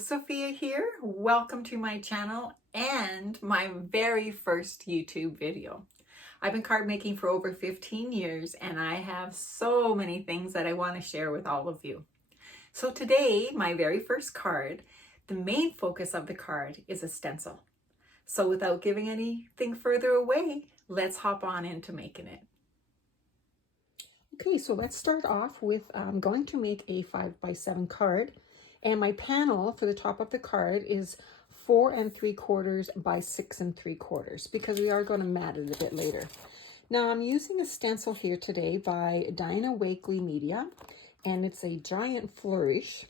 Sophia here. Welcome to my channel and my very first YouTube video. I've been card making for over 15 years and I have so many things that I want to share with all of you. So today, my very first card, the main focus of the card is a stencil. So without giving anything further away, let's hop on into making it. Okay, so let's start off with going to make a 5x7 card. And my panel for the top of the card is 4 3/4 by 6 3/4 because we are going to mat it a bit later. Now I'm using a stencil here today by Dinah Wakely Media, and it's a giant flourish.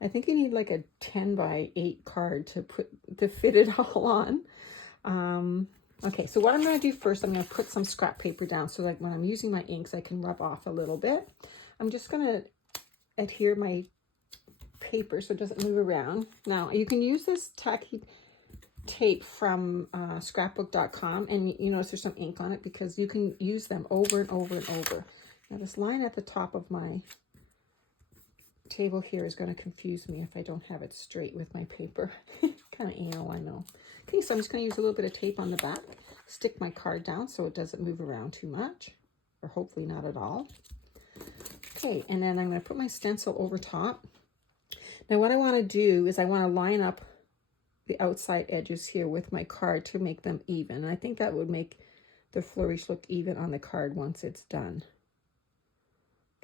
I think you need like a 10x8 card to fit it all on. Okay, so what I'm going to do first, I'm going to put some scrap paper down so that when I'm using my inks, I can rub off a little bit. I'm just going to adhere my paper so it doesn't move around. Now, you can use this tacky tape from scrapbook.com, and you notice there's some ink on it because you can use them over and over and over. Now, this line at the top of my table here is going to confuse me if I don't have it straight with my paper. Kind of anal, I know. Okay, so I'm just going to use a little bit of tape on the back, stick my card down so it doesn't move around too much, or hopefully not at all. Okay, and then I'm going to put my stencil over top. Now what I want to do is I want to line up the outside edges here with my card to make them even. And I think that would make the flourish look even on the card once it's done.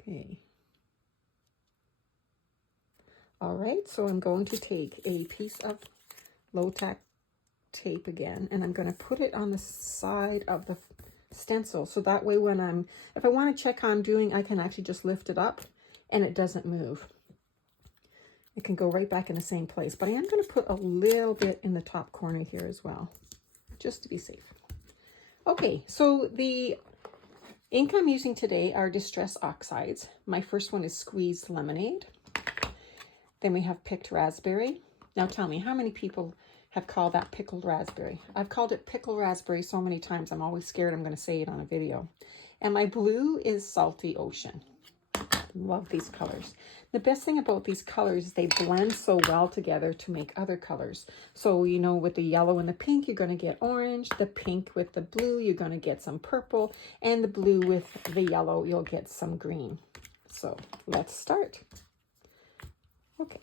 Okay. All right, so I'm going to take a piece of low-tack tape again, and I'm going to put it on the side of the stencil. So that way when if I want to check how I'm doing, I can actually just lift it up and it doesn't move. It can go right back in the same place, but I am going to put a little bit in the top corner here as well, just to be safe. Okay, so the ink I'm using today are Distress Oxides. My first one is Squeezed Lemonade. Then we have Picked Raspberry. Now tell me, how many people have called that pickled raspberry? I've called it pickled raspberry so many times, I'm always scared I'm going to say it on a video. And my blue is Salty Ocean. Love these colors. The best thing about these colors is they blend so well together to make other colors. So, you know, with the yellow and the pink, you're going to get orange. The pink with the blue, you're going to get some purple. And the blue with the yellow, you'll get some green. So let's start. Okay.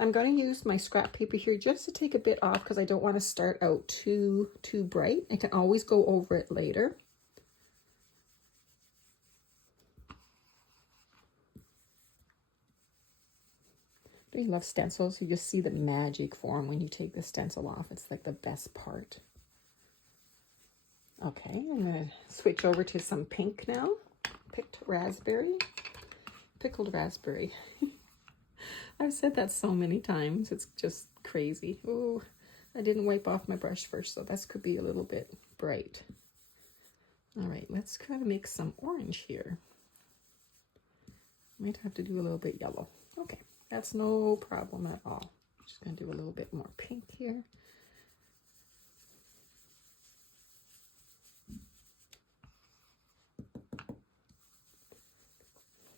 I'm going to use my scrap paper here just to take a bit off because I don't want to start out too bright. I can always go over it later. Do you love stencils? You just see the magic form when you take the stencil off. It's like the best part. Okay, I'm going to switch over to some pink now. Picked raspberry. Pickled raspberry. I've said that so many times. It's just crazy. Oh, I didn't wipe off my brush first, so this could be a little bit bright. All right, let's try to make some orange here. Might have to do a little bit yellow. Okay. That's no problem at all. I'm just going to do a little bit more pink here.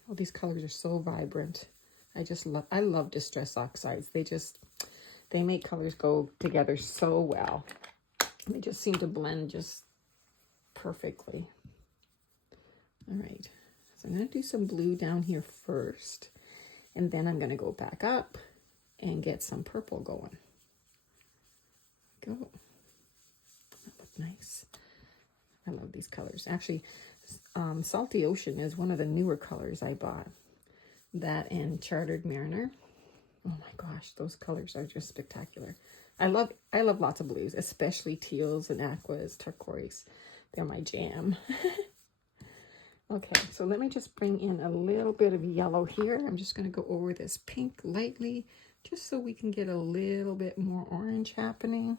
Oh, these colors are so vibrant. I love Distress Oxides. They make colors go together so well. They just seem to blend just perfectly. All right, so I'm going to do some blue down here first. And then I'm going to go back up and get some purple going. Go. That look nice. I love these colors. Actually, Salty Ocean is one of the newer colors I bought. That and Chartered Mariner. Oh my gosh, those colors are just spectacular. I love lots of blues, especially teals and aquas, turquoise. They're my jam. Okay, so let me just bring in a little bit of yellow here. I'm just going to go over this pink lightly, just so we can get a little bit more orange happening.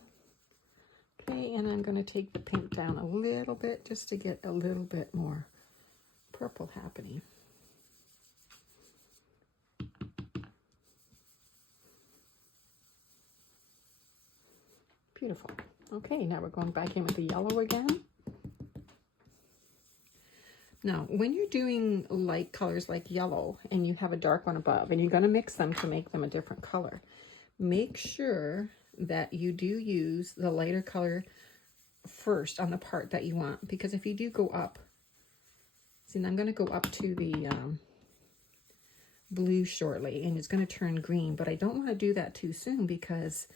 Okay, and I'm going to take the pink down a little bit, just to get a little bit more purple happening. Beautiful. Okay, now we're going back in with the yellow again. Now, when you're doing light colors like yellow and you have a dark one above and you're going to mix them to make them a different color, make sure that you do use the lighter color first on the part that you want, because if you do go up, see, I'm going to go up to the blue shortly and it's going to turn green, but I don't want to do that too soon because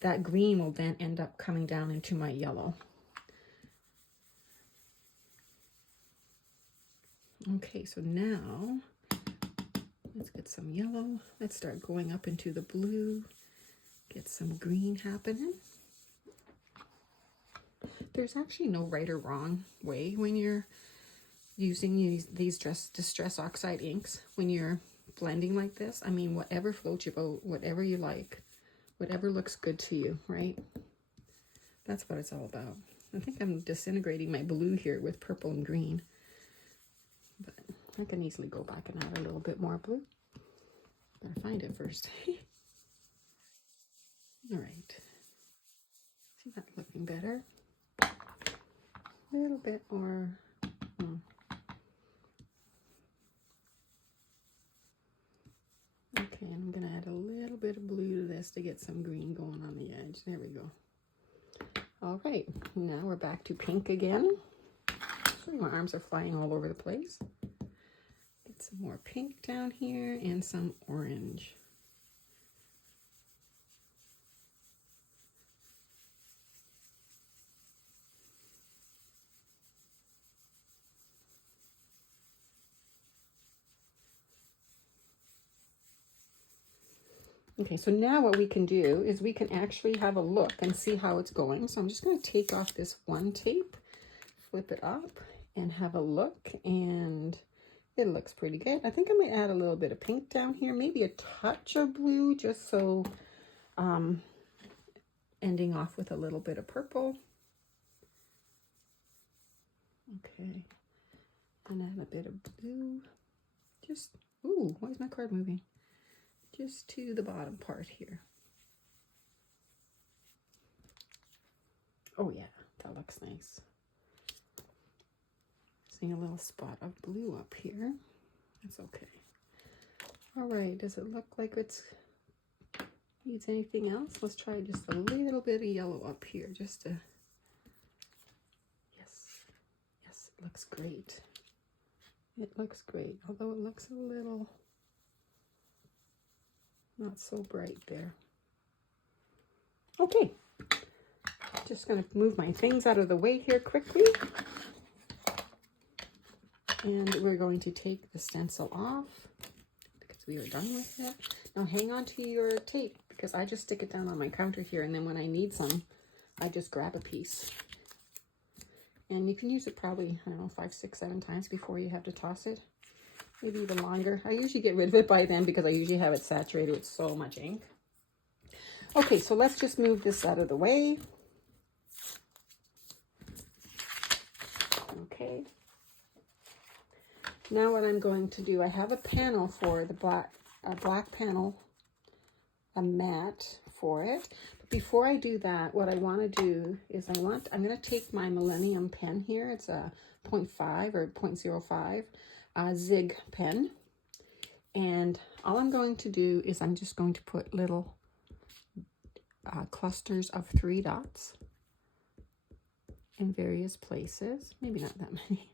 that green will then end up coming down into my yellow. Okay, so now let's get some yellow. Let's start going up into the blue, get some green happening. There's actually no right or wrong way when you're using these Distress Oxide inks. When you're blending like this, I mean, whatever floats your boat, whatever you like, whatever looks good to you, right? That's what it's all about. I think I'm disintegrating my blue here with purple and green, but I can easily go back and add a little bit more blue. Gotta find it first. All right, see that looking better? A little bit more. Okay, and I'm gonna add a little bit of blue to this to get some green going on the edge. There we go. All right, now we're back to pink again. Sorry, my arms are flying all over the place. Get some more pink down here and some orange. Okay, so now what we can do is we can actually have a look and see how it's going. So I'm just going to take off this one tape, flip it up, and have a look, and it looks pretty good. I think I might add a little bit of pink down here, maybe a touch of blue, just so ending off with a little bit of purple. Okay, and add a bit of blue. Just, ooh, why is my card moving? Just to the bottom part here. Oh yeah, that looks nice. Seeing a little spot of blue up here. That's okay. All right, does it look like it's needs anything else? Let's try just a little bit of yellow up here, just to, yes, it looks great. It looks great, although it looks a little not so bright there. Okay, just gonna move my things out of the way here quickly. And we're going to take the stencil off because we are done with it. Now hang on to your tape because I just stick it down on my counter here, and then when I need some, I just grab a piece. And you can use it probably, I don't know, 5, 6, 7 times before you have to toss it. Maybe even longer. I usually get rid of it by then because I usually have it saturated with so much ink. Okay, so let's just move this out of the way. Okay. Now what I'm going to do, I have a panel for the black panel, a mat for it. But before I do that, what I want to do is I'm going to take my Millennium pen here. It's a 0.5 or 0.05 Zig pen. And all I'm going to do is I'm just going to put little clusters of 3 dots in various places. Maybe not that many.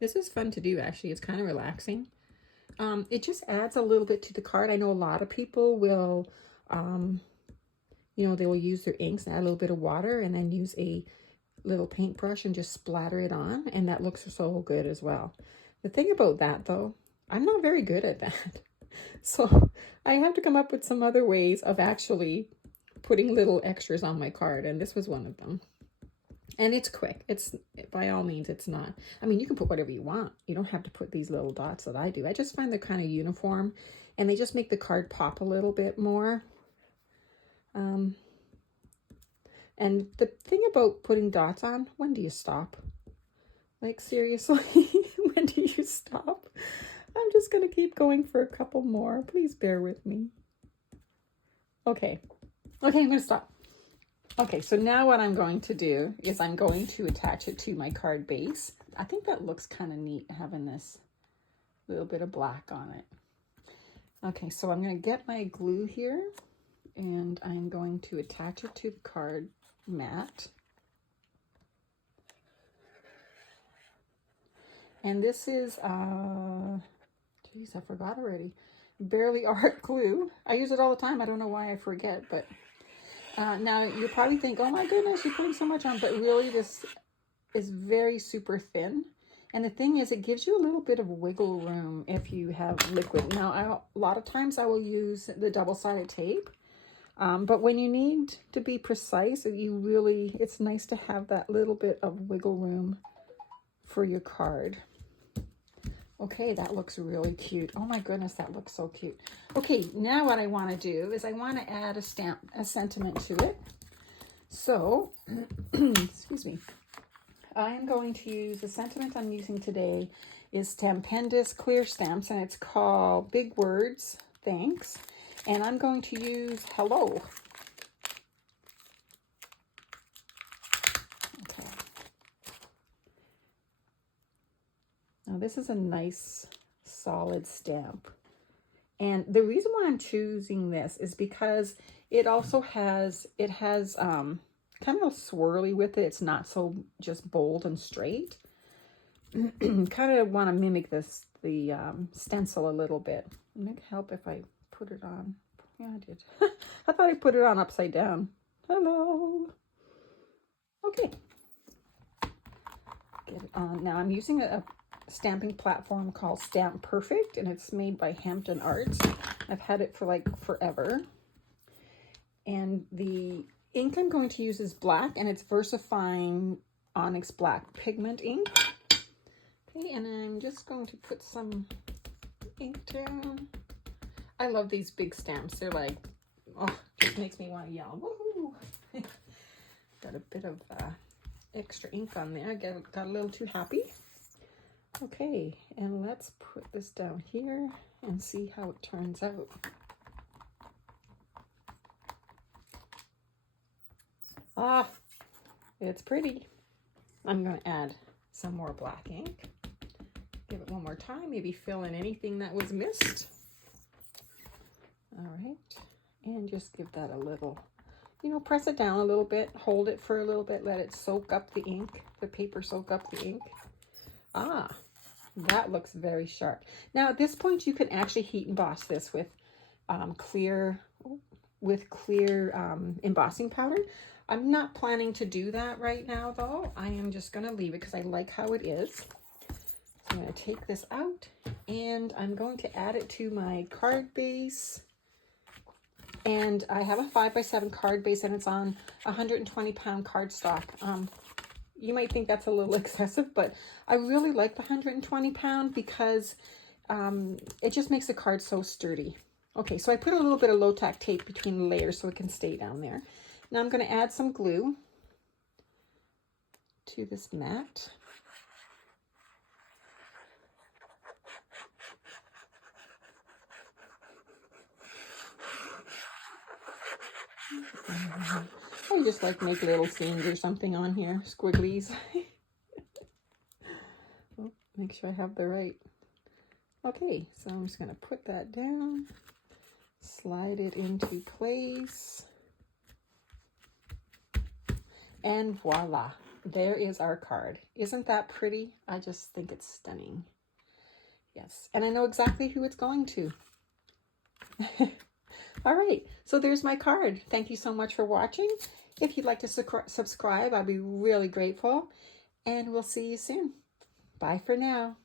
This is fun to do, actually. It's kind of relaxing. It just adds a little bit to the card. I know a lot of people will, you know, they will use their inks and add a little bit of water and then use a little paintbrush and just splatter it on. And that looks so good as well. The thing about that, though, I'm not very good at that. So I have to come up with some other ways of actually putting little extras on my card. And this was one of them. And it's quick. It's, by all means, it's not. I mean, you can put whatever you want. You don't have to put these little dots that I do. I just find they're kind of uniform, and they just make the card pop a little bit more. And the thing about putting dots on, when do you stop? Like, seriously, when do you stop? I'm just going to keep going for a couple more. Please bear with me. Okay, I'm going to stop. Okay, so now what I'm going to do is I'm going to attach it to my card base. I think that looks kind of neat, having this little bit of black on it. Okay, so I'm going to get my glue here, and I'm going to attach it to the card mat. And this is, geez, I forgot already. Barely Art glue. I use it all the time. I don't know why I forget, but now you probably think, oh my goodness, you're putting so much on, but really this is very super thin. And the thing is, it gives you a little bit of wiggle room if you have liquid. Now, a lot of times I will use the double-sided tape, but when you need to be precise, it's nice to have that little bit of wiggle room for your card. Okay, that looks really cute. Oh my goodness, that looks so cute. Okay, now what I want to do is I want to add a sentiment to it. So, excuse me. I am going to use, the sentiment I'm using today is Stampendous Clear Stamps, and it's called Big Words, Thanks. And I'm going to use hello. Now this is a nice solid stamp. And the reason why I'm choosing this is because it also has, kind of a swirly with it. It's not so just bold and straight. Kind of want to mimic the stencil a little bit. It might help if I put it on. Yeah, I did. I thought I put it on upside down. Hello. Okay. Get it on. Now I'm using a stamping platform called Stamp Perfect, and it's made by Hampton Arts. I've had it for like forever. And the ink I'm going to use is black, and it's VersaFine Onyx Black Pigment ink. Okay, and I'm just going to put some ink down. I love these big stamps. They're like, oh, just makes me want to yell. Woohoo! Got a bit of extra ink on there. Got a little too happy. Okay, and let's put this down here and see how it turns out. Ah, it's pretty. I'm going to add some more black ink. Give it one more time, maybe fill in anything that was missed. All right, and just give that a little, press it down a little bit, hold it for a little bit, let it soak up the ink, the paper soak up the ink. Ah, that looks very sharp. Now at this point you can actually heat emboss this with clear embossing powder. I'm not planning to do that right now though. I am just going to leave it because I like how it is. So I'm going to take this out and I'm going to add it to my card base. And I have a 5x7 card base, and it's on 120-pound cardstock. You might think that's a little excessive, but I really like the 120-pound because it just makes the card so sturdy. Okay, so I put a little bit of low-tack tape between the layers so it can stay down there. Now I'm going to add some glue to this mat. I just like make little scenes or something on here, squigglies. Oh, make sure I have the right. Okay, so I'm just going to put that down, slide it into place, and voila, there is our card. Isn't that pretty? I just think it's stunning. Yes, and I know exactly who it's going to. All right, so there's my card. Thank you so much for watching. If you'd like to subscribe, I'd be really grateful. And we'll see you soon. Bye for now.